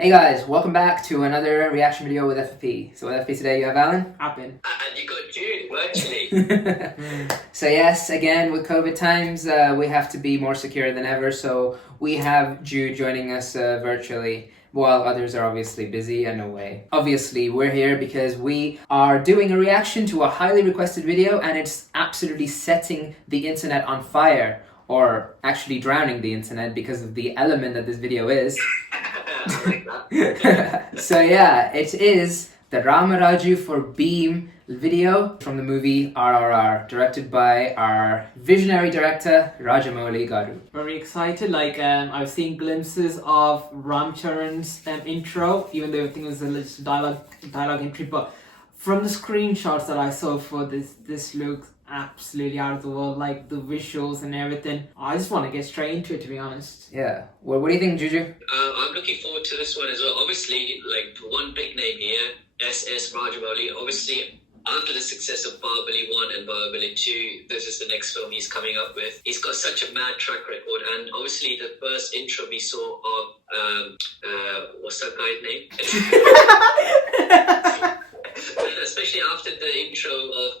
Hey guys, welcome back to another reaction video with FFP. So with FFP today you have Alan. Happen. And you got Jude, virtually. So yes, again with COVID times, we have to be more secure than ever. So we have Jude joining us virtually, while others are obviously busy and away. Obviously, we're here because we are doing a reaction to a highly requested video, and it's absolutely setting the internet on fire, or actually drowning the internet because of the element that this video is. I like that. So yeah, it is the Ramaraju for Bheem video from the movie RRR, directed by our visionary director Rajamouli Garu. Very excited. I've seen glimpses of Ram Charan's intro, even though everything was a little dialogue entry. But from the screenshots that I saw for this looks absolutely out of the world. Like the visuals and everything. I just want to get straight into it, to be honest. Yeah. Well, what do you think, Juju? I'm looking forward to this one as well. Obviously, like one big name here, S.S. Rajamouli. Obviously, after the success of Bahubali 1 and Bahubali 2, this is the next film he's coming up with. He's got such a mad track record, and obviously the first intro we saw of what's that guy's name? Especially after the intro of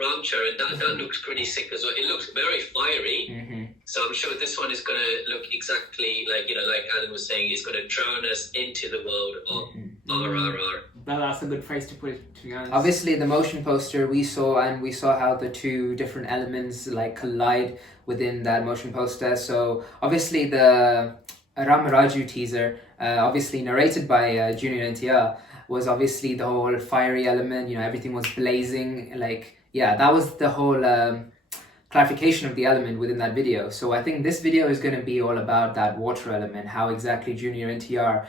Ram Charan, that looks pretty sick as well. It looks very fiery. Mm-hmm. So I'm sure this one is going to look exactly like, like Alan was saying, it's going to drown us into the world of RRR. That's a good phrase to put it, to be honest. Obviously, the motion poster we saw how the two different elements like collide within that motion poster. So obviously the Ramaraju teaser, obviously narrated by Junior NTR, was obviously the whole fiery element. Everything was blazing. That was the whole clarification of the element within that video. So I think this video is going to be all about that water element, how exactly Junior NTR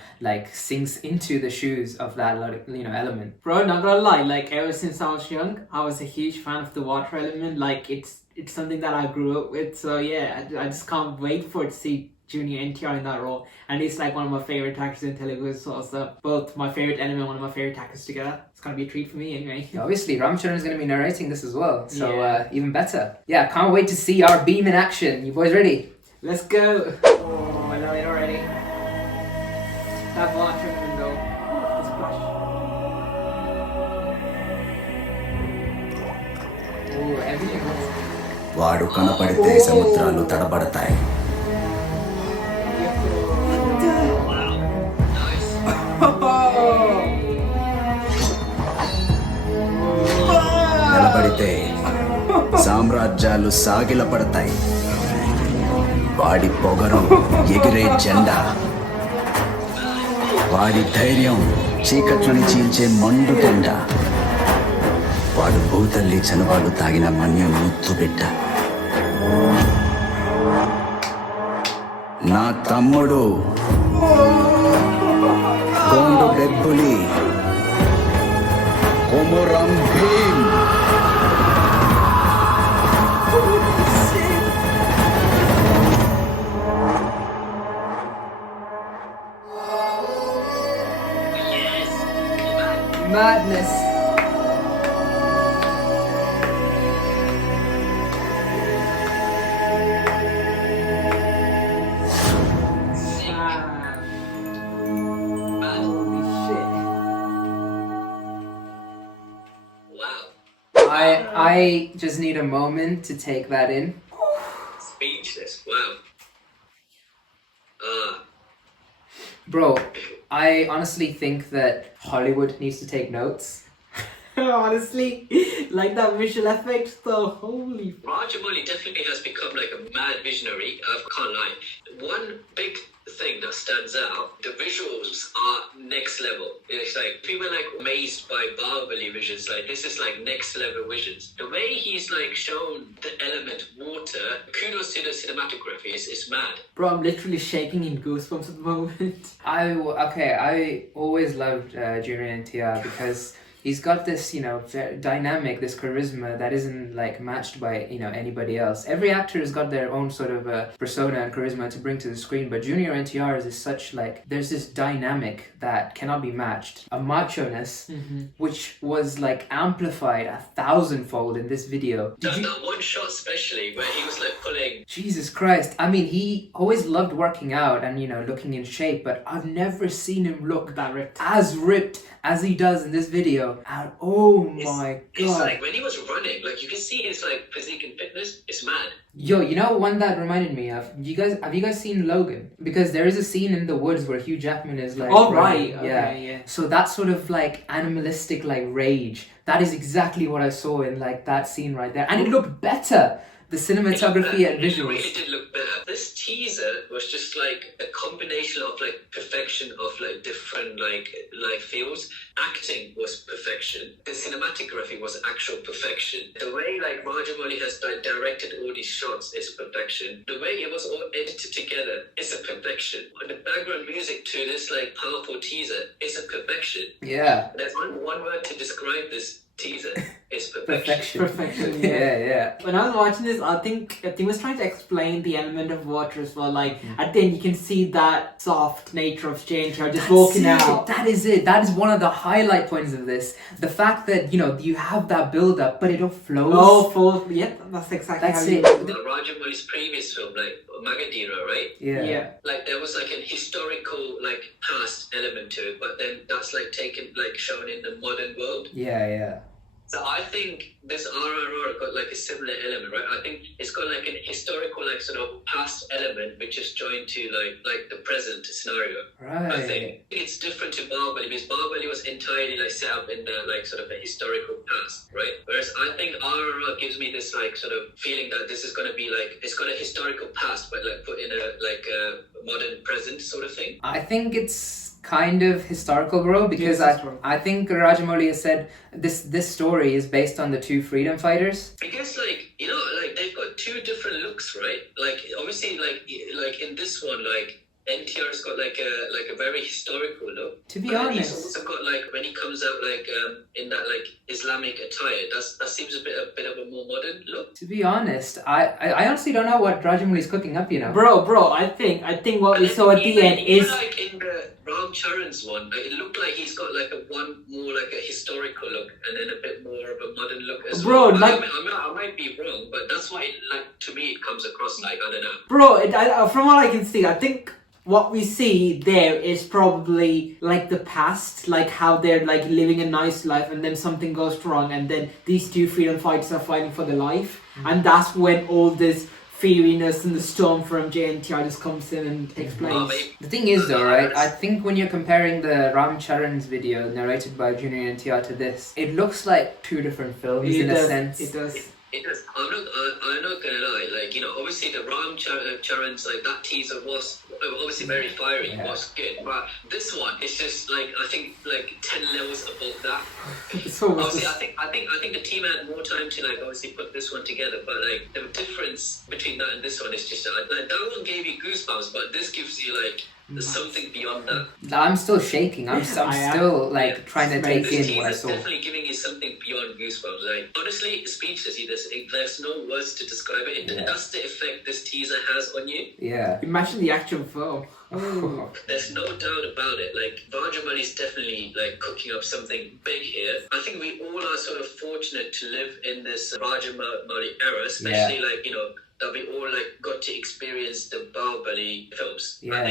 sinks into the shoes of that element. Bro, not gonna lie, ever since I was young, I was a huge fan of the water element. It's something that I grew up with. So yeah, I just can't wait for it to see Junior NTR in that role, and he's like one of my favorite actors in Telugu as well. So both my favorite anime and one of my favorite actors together. It's gonna be a treat for me anyway. Obviously, Ram Charan is gonna be narrating this as well, so even better. Yeah, can't wait to see our Bheem in action. You boys ready? Let's go. Oh, I know it already. That water window. The splash. Oh, everything looks. వాడు కనపడితే సముద్రాలు తడబడతాయి. నిలబడితే సామ్రాజ్యాలు సాగిలపడతాయి. వాడి పొగరు ఎగిరే జెండా, వాడి ధైర్యం చీకట్లను చీల్చే మండు టెండ, వాడు భూతల్లి చనువాడు తాగిన మన్యం ముత్తు బిడ్డ. నా తమ్ముడు Gond డెబ్బులి Komuram Bhim. Yes! Madness. Holy shit. Wow. I just need a moment to take that in. Speechless. Wow. Bro, I honestly think that Hollywood needs to take notes. Honestly, that visual effects though, holy. Rajamouli definitely has become like a mad visionary. I can't lie. One big thing that stands out, the visuals are next level. It's like people are amazed by Bahubali visions. This is next level visions. The way he's shown the element water, kudos to the cinematography. It's mad. Bro, I'm literally shaking in goosebumps at the moment. I always loved Junior NTR because He's got this, very dynamic, this charisma that isn't like matched by, anybody else. Every actor has got their own sort of persona and charisma to bring to the screen, but Junior NTR's is such like, there's this dynamic that cannot be matched. A macho-ness, which was like amplified 1,000-fold in this video. That one shot especially, where he was like pulling... Jesus Christ. I mean, he always loved working out and, looking in shape, but I've never seen him look that ripped. as ripped as he does in this video. And oh my God. It's like when he was running, like you can see his like physique and fitness, it's mad. Yo, one that reminded me of, have you guys seen Logan? Because there is a scene in the woods where Hugh Jackman is like... Oh, right. Okay, yeah. So that sort of like animalistic like rage, that is exactly what I saw in like that scene right there. And it looked better. The cinematography and visuals. It really did look better. This teaser was just like a combination of like perfection of like different like fields. Acting was perfection. The cinematography was actual perfection. The way like Rajamouli has directed all these shots is perfection. The way it was all edited together is a perfection. The background music to this like powerful teaser is a perfection. Yeah. There's one word to describe this teaser. Is perfection. Perfection. Yeah. When I was watching this, I think he was trying to explain the element of water as well. Like at the end, you can see that soft nature of NTR just walking out. That is it. That is one of the highlight points of this. The fact that you have that build up, but it all flows. Oh, full. Yeah, that's exactly. That's how it. Rajamouli's previous film, like Magadira, right? Yeah. Like there was like an historical like past element to it, but then that's like taken like shown in the modern world. Yeah. So I think this RRR got like a similar element, right? I think it's got like an historical like sort of past element which is joined to like the present scenario. Right. I think it's different to Bahubali because Bahubali was entirely like set up in the like sort of a historical past, right? Whereas I think RRR gives me this like sort of feeling that this is going to be like, it's got a historical past but like put in a modern present sort of thing. I think it's kind of historical, bro, because Yes, I think Rajamouli has said this story is based on the two freedom fighters. Because like they've got two different looks, right? Like obviously like in this one like NTR's got like a very historical look. To be but honest, he's also got like when he comes out like in that like Islamic attire, that seems a bit of a more modern look. to be honest, I honestly don't know what Rajamouli's cooking up. Bro, I think what we saw at the end is like in the Ram Charan's one, like, it looked like he's got like a historical look and then a bit more of a modern look as Bro, well. like I might be wrong, but that's why to me it comes across like, I don't know. Bro, from what I can see, I think what we see there is probably like the past, like how they're like living a nice life and then something goes wrong and then these two freedom fighters are fighting for their life. And that's when all this feariness and the storm from JNTR just comes in and takes place. The thing is though, right, I think when you're comparing the Ram Charan's video narrated by Junior NTR to this, it looks like two different films in a sense. It does. It does. I'm not gonna lie. Like obviously the Ram Charan's like that teaser was obviously very fiery. It was good, but this one is just like I think like 10 levels above that. Obviously, I think the team had more time to like obviously put this one together, but like the difference between that and this one is just like that one gave you goosebumps, but this gives you like something beyond that. I'm still shaking. I'm still like trying to take in what I saw. It's definitely giving you something beyond goosebumps. Like honestly, speechless. There's no words to describe it. That's the effect this teaser has on you. Yeah. Imagine the actual film. There's no doubt about it. Like Rajamouli is definitely like cooking up something big here. I think we all are sort of fortunate to live in this Rajamouli era, especially that we all like got to experience the Bahubali films. I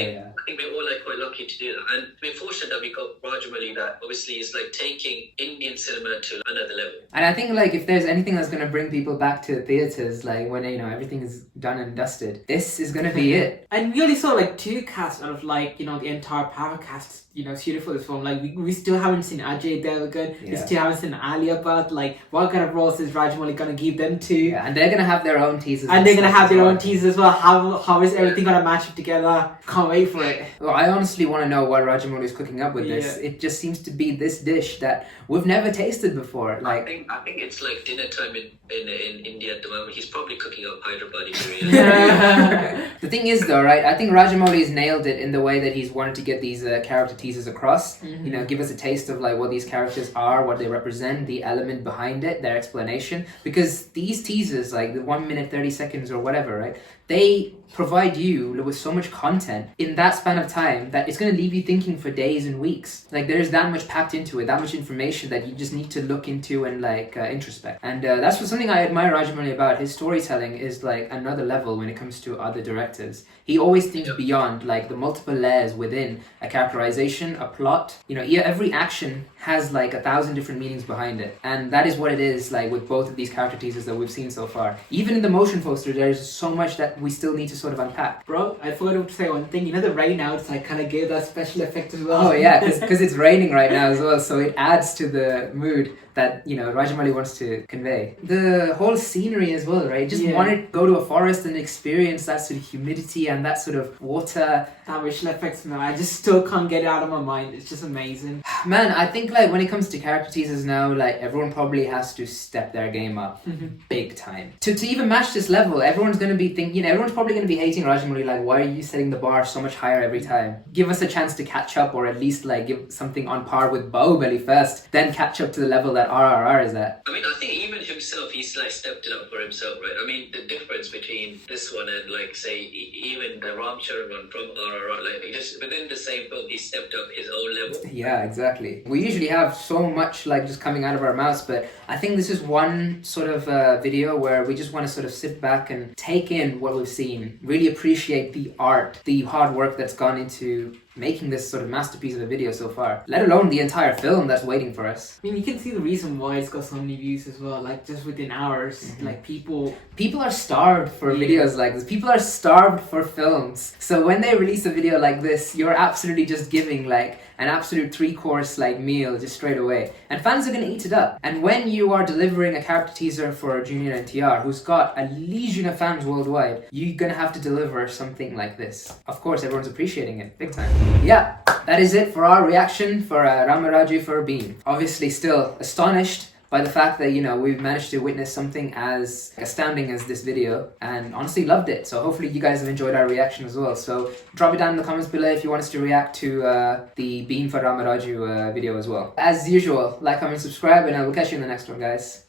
think we're all like quite lucky to do that, and we're fortunate that we got Rajamouli that obviously is like taking Indian cinema to another level. And I think like if there's anything that's gonna bring people back to theaters, like when everything is done and dusted, this is gonna be it. And we only saw like two casts out of like the entire power cast suited for this film. Like we still haven't seen Ajay Devgan. We still haven't seen Alia Bhatt. Like what kind of roles is Rajamouli gonna give them to? Yeah, and they're gonna have their own teasers. And they're they're gonna stuff have as their well. own teasers as well. How is everything gonna match up together? Can't wait for it. Well, I honestly want to know what Rajamouli is cooking up with this. Yeah. It just seems to be this dish that we've never tasted before. I Like, think it's like dinner time in India at the moment. He's probably cooking up Hyderabadi biryani. the thing is though, right? I think Rajamouli's nailed it in the way that he's wanted to get these character teasers across. You know, give us a taste of like what these characters are, what they represent, the element behind it, their explanation. Because these teasers, like the 1 minute 30 seconds or whatever, right? They provide you with so much content in that span of time that it's going to leave you thinking for days and weeks. Like there's that much packed into it, that much information that you just need to look into and like introspect. And that's what something I admire Rajamouli about. His storytelling is like another level when it comes to other directors. He always thinks beyond like the multiple layers within a characterization, a plot. You know, every action has like 1,000 different meanings behind it. And that is what it is like with both of these character teasers that we've seen so far. Even in the motion poster, there's so much that we still need to sort of unpack. Bro, I forgot to say one thing. You know the rain outside kind of gave that special effect as well. Oh yeah, because it's raining right now as well, so it adds to the mood that, you know, Rajamouli wants to convey. The whole scenery as well, right? Just want to go to a forest and experience that sort of humidity and that sort of water. That visual effects, man, I just still can't get it out of my mind. It's just amazing. Man, I think like when it comes to character teasers now, like everyone probably has to step their game up big time. To even match this level, everyone's going to be thinking, you know, everyone's probably going to be hating Rajamouli, like, why are you setting the bar so much higher every time? Give us a chance to catch up, or at least like give something on par with Bahubali first, then catch up to the level that RRR is at. I mean, I think even himself, he's like stepped it up for himself, right? I mean, the difference between this one and like say even the Ram Charan one from RRR, like just within the same film, he stepped up his own level. Yeah, exactly. We usually have so much like just coming out of our mouths, but I think this is one sort of video where we just want to sort of sit back and take in what we've seen, really appreciate the art, the hard work that's gone into making this sort of masterpiece of a video so far, let alone the entire film that's waiting for us. I mean, you can see the reason why it's got so many views as well. Like just within hours, like people are starved for videos like this. People are starved for films. So when they release a video like this, you're absolutely just giving like an absolute 3-course like meal just straight away. And fans are going to eat it up. And when you are delivering a character teaser for Junior NTR, who's got a legion of fans worldwide, you're going to have to deliver something like this. Of course, everyone's appreciating it big time. Yeah, that is it for our reaction for Ramaraju for Bheem. Obviously still astonished by the fact that, you know, we've managed to witness something as astounding as this video, and honestly loved it. So hopefully you guys have enjoyed our reaction as well. So drop it down in the comments below if you want us to react to the Bheem for Ramaraju video as well. As usual, like, comment, subscribe, and I will catch you in the next one, guys.